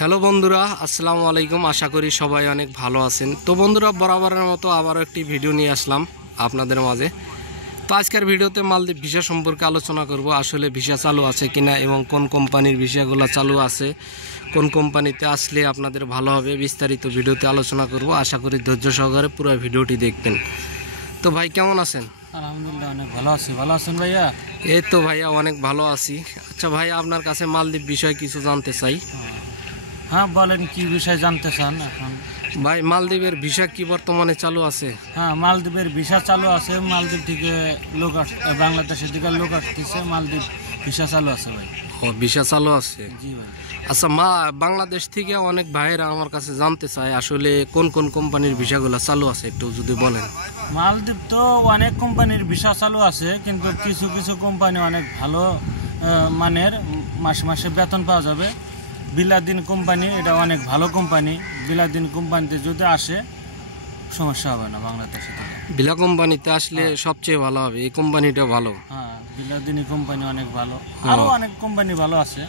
Hello বন্ধুরা, আসসালামু আলাইকুম। আশা করি সবাই অনেক ভালো আছেন। তো বন্ধুরা, বরাবরের মতো আবারও একটি ভিডিও নিয়ে আসলাম আপনাদের মাঝে। তো আজকের ভিডিওতে মালদ্বীপ ভিসা সম্পর্কে আলোচনা করব। আসলে ভিসা চালু আছে কিনা এবং কোন কোম্পানির ভিসাগুলো চালু আছে, কোন কোম্পানিতে আসলে আপনাদের ভালো হবে, বিস্তারিত ভিডিওতে আলোচনা করব। আশা করি ধৈর্য সহকারে পুরো ভিডিওটি দেখবেন। তো ভাই কেমন আছেন? আলহামদুলিল্লাহ অনেক ভালো আছি। ভালো আছেন ভাইয়া? এই তো ভাইয়া অনেক ভালো আছি। আচ্ছা ভাই, আপনার কাছে মালদ্বীপ বিষয়ে কিছু জানতে চাই। হ্যাঁ বলেন, কি বিষয় জানতে চান এখন? ভাই, মালদ্বীপের ভিসা কি বর্তমানে চালু আছে? হ্যাঁ, মালদ্বীপের ভিসা চালু আছে। মালদ্বীপ থেকে লোক বাংলাদেশের দিকে লোক আসতেছে। মালদ্বীপ ভিসা চালু আছে ভাই। ও, ভিসা চালু আছে। জি ভাই। আচ্ছা, বাংলাদেশ থেকে অনেক ভাইয়েরা আমার কাছে জানতে চায় আসলে কোন কোন কোম্পানির ভিসাগুলো চালু আছে, একটু যদি বলেন। মালদ্বীপ তো অনেক কোম্পানির ভিসা চালু আছে, কিন্তু কিছু কিছু কোম্পানি অনেক ভালো মানের, মাসে মাসে বেতন পাওয়া যাবে। বিলাদিন কোম্পানি, এটা অনেক ভালো কোম্পানি। বিলাদিন কোম্পানিতে যদি আসে সমস্যা হবে না বাংলাদেশে থেকে। বিলা কোম্পানিতে আসলে সবচেয়ে ভালো হবে, এই কোম্পানিটা ভালো। হ্যাঁ, বিলাদিনী কোম্পানি অনেক ভালো, আরো অনেক কোম্পানি ভালো আছে।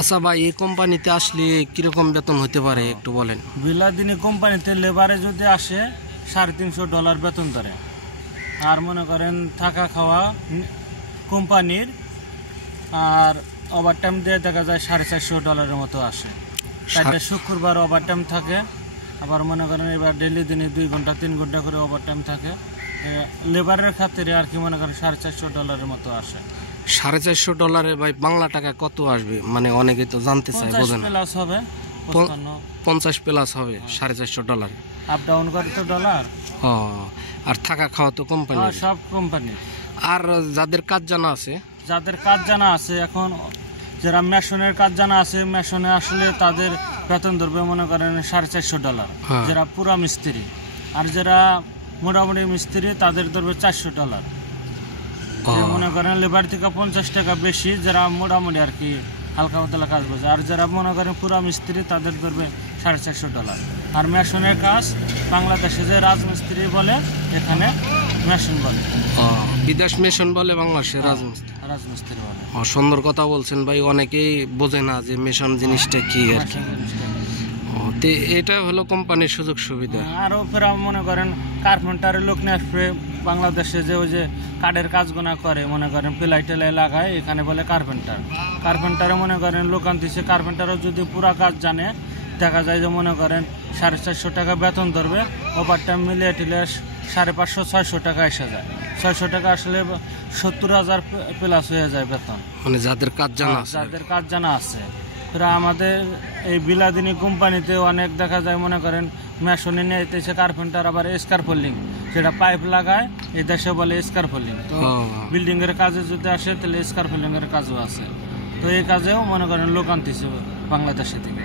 আচ্ছা ভাই, এই কোম্পানিতে আসলে কিরকম বেতন হতে পারে একটু বলেন। বিলাদিনী কোম্পানিতে লেবারে যদি আসে $350 বেতন ধরে। আর মনে করেন থাকা খাওয়া কোম্পানির, আর ওভার টাইম দিয়ে দেখা যায় $450 মতো আসে। তাতে শুক্রবার ওভার টাইম থাকে। আবার মনে করেন এবার ডেলি দিনে 2 ঘন্টা 3 ঘন্টা করে ওভার টাইম থাকে। লেবারের খাতিরে আর কি মনে করেন $450 মতো আসে। $450 ভাই বাংলা টাকা কত আসবে? মানে অনেকে তো জানতে চায়, বোঝেন। 50 প্লাস হবে, 50 প্লাস হবে $450। আপ ডাউন করে তো ডলার। ও, আর থাকা খাওয়া তো কোম্পানি, সব কোম্পানি। আর যাদের কাজ জানা আছে, এখন যারা মেশনের কাজ জানা আছে, মেশনে আসলে তাদের বেতন ধরবে মনে করেন $450। যারা পুরা মিস্ত্রি, আর যারা মোটামুটি মিস্ত্রি তাদের ধরবে $400। মনে করেন লেবার থেকে 50 টাকা বেশি যারা মোটামুটি আর কি হালকা পাতলা কাজ বোঝে। আর যারা মনে করেন পুরা মিস্ত্রি তাদের ধরবে $450। আর মেশনের কাজ বাংলাদেশে যে রাজমিস্ত্রি বলে, এখানে মেশন বলে। বিদেশ মেশন বলে, বাংলাদেশের রাজমিস্ত্রি বলে। সুন্দর কথা বলছেন ভাই। অনেকেই বোঝে না যে মেশন জিনিসটা কি আর কি। এটা হলো কোম্পানির সুযোগ সুবিধা। আরও ফেরা মনে করেন কার্পেন্টারের লোক নিয়ে আসবে বাংলাদেশে, যে ওই যে কাঠের কাজগুনা করে, মনে করেন পেলাই টেলাই লাগায়, এখানে বলে কার্পেন্টারে মনে করেন লোক আনতেছে। কার্পেন্টারও যদি পুরা কাজ জানে, দেখা যায় যে মনে করেন $450 বেতন ধরবে। ওভার টাইম মিলিয়ে টিলে 550-600 টাকা এসে যায়। 600 টাকা আসলে 70,000 প্লাস হয়ে যায় বেতন, মানে যাদের কাজ জানা আছে। আমাদের এই বিলাদিনী কোম্পানিতে অনেক দেখা যায় মনে করেন মেশনে নিয়ে এসে কার্পেন্টার আবার স্কারফোল্ডিং, সেটা পাইপ লাগায়, এই দেশে বলে স্কারফোল্ডিং। তো বিল্ডিং এর কাজে যদি আসে তাহলে স্কারফোল্ডিং এর কাজও আছে। তো এই কাজেও মনে করেন লোক আনতেছে বাংলাদেশে থেকে।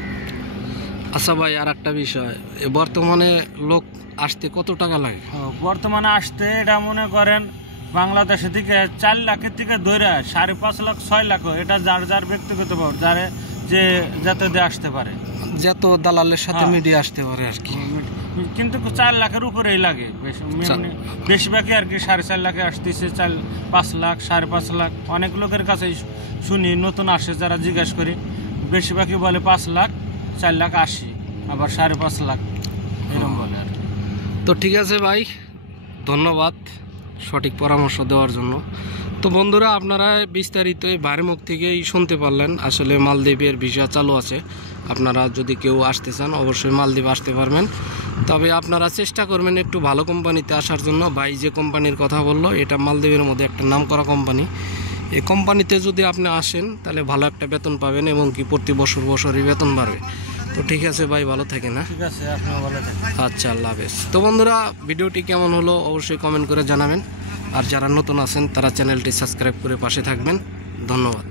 আচ্ছা ভাই, আর একটা বিষয়, বর্তমানে লোক আসতে কত টাকা লাগে? বর্তমানে আসতে এটা মনে করেন বাংলাদেশে থেকে 4 লাখের থেকে ধরে 5.5 লাখ 6 লাখ, এটা যার যার ব্যক্তিগত ব্যাপার, যারে যে যাতে দিয়ে আসতে পারে, যত দালালের সাথে মিডিয়া আসতে পারে আর কি। কিন্তু 4 লাখের উপরেই লাগে বেশিরভাগই আর কি। 4.5 লাখে আসতেছে, 5 লাখ 5.5 লাখ। অনেক লোকের কাছে শুনি, নতুন আসে যারা জিজ্ঞেস করি, বেশিরভাগই বলে 5 লাখ 4 লাখ 80, আবার 5.5 লাখ এরকম বলে আর কি। তো ঠিক আছে ভাই, ধন্যবাদ সঠিক পরামর্শ দেওয়ার জন্য। তো বন্ধুরা, আপনারা বিস্তারিত এই ভাইয়ের মুখ থেকেই শুনতে পারলেন আসলে মালদ্বীপের ভিসা চালু আছে। আপনারা যদি কেউ আসতে চান অবশ্যই মালদ্বীপ আসতে পারবেন। তবে আপনারা চেষ্টা করবেন একটু ভালো কোম্পানিতে আসার জন্য। ভাই যে কোম্পানির কথা বললো, এটা মালদ্বীপের মধ্যে একটা নামকরা কোম্পানি। এই কোম্পানিতে যদি আপনি আসেন তাহলে ভালো একটা বেতন পাবেন, এবং কি প্রতি বছরই বেতন বাড়বে। তো ঠিক আছে ভাই, ভালো থাকেন। ঠিক আছে, আপনিও ভালো থাকেন। আচ্ছা, আল্লাহ হাফেজ। তো বন্ধুরা, ভিডিওটি কেমন হলো অবশ্যই কমেন্ট করে জানাবেন। আর যারা নতুন আছেন তারা চ্যানেলটি সাবস্ক্রাইব করে পাশে থাকবেন। ধন্যবাদ।